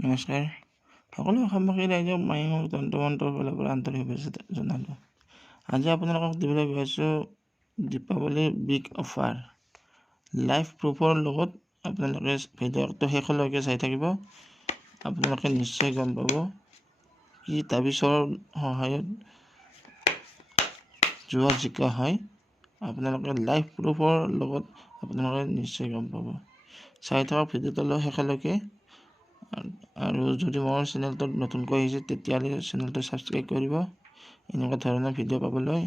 নমস্কাৰ সকলো অসমবাসী ৰাইজক মাইঙৰ তন্ত্ৰমন্ত্ৰৰ ফালৰ পৰা আন্তৰিক শুভেচ্ছা জনালোঁ। আজি আপোনালোকক দিবলৈ গৈ আছোঁ দীপাৱলীৰ বিগ অফাৰ লাইভ প্ৰুফৰ লগত। আপোনালোকে ভিডিঅ'টো শেষলৈকে চাই থাকিব, আপোনালোকে নিশ্চয় গম পাব কি তাবিজৰ সহায়ত জুৱা জিকা হয়। আপোনালোকে লাইভ প্ৰুফৰ লগত আপোনালোকে নিশ্চয় গম পাব। চাই থাকক ভিডিঅ'টো শেষলৈকে। আৰু যদি মোৰ চেনেলটোত নতুনকৈ আহিছে তেতিয়াহ'লে চেনেলটো ছাবস্ক্ৰাইব কৰিব এনেকুৱা ধৰণৰ ভিডিঅ' পাবলৈ,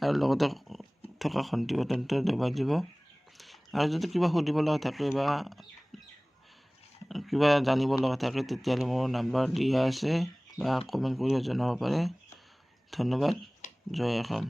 আৰু লগতে থকা ঘণ্টি বটনটো দবাই দিব। আৰু যদি কিবা সুধিব লগা থাকে বা কিবা জানিব লগা থাকে তেতিয়াহ'লে মোৰ নাম্বাৰ দিয়া আছে বা কমেণ্ট কৰি জনাব পাৰে। ধন্যবাদ। জয় অসম।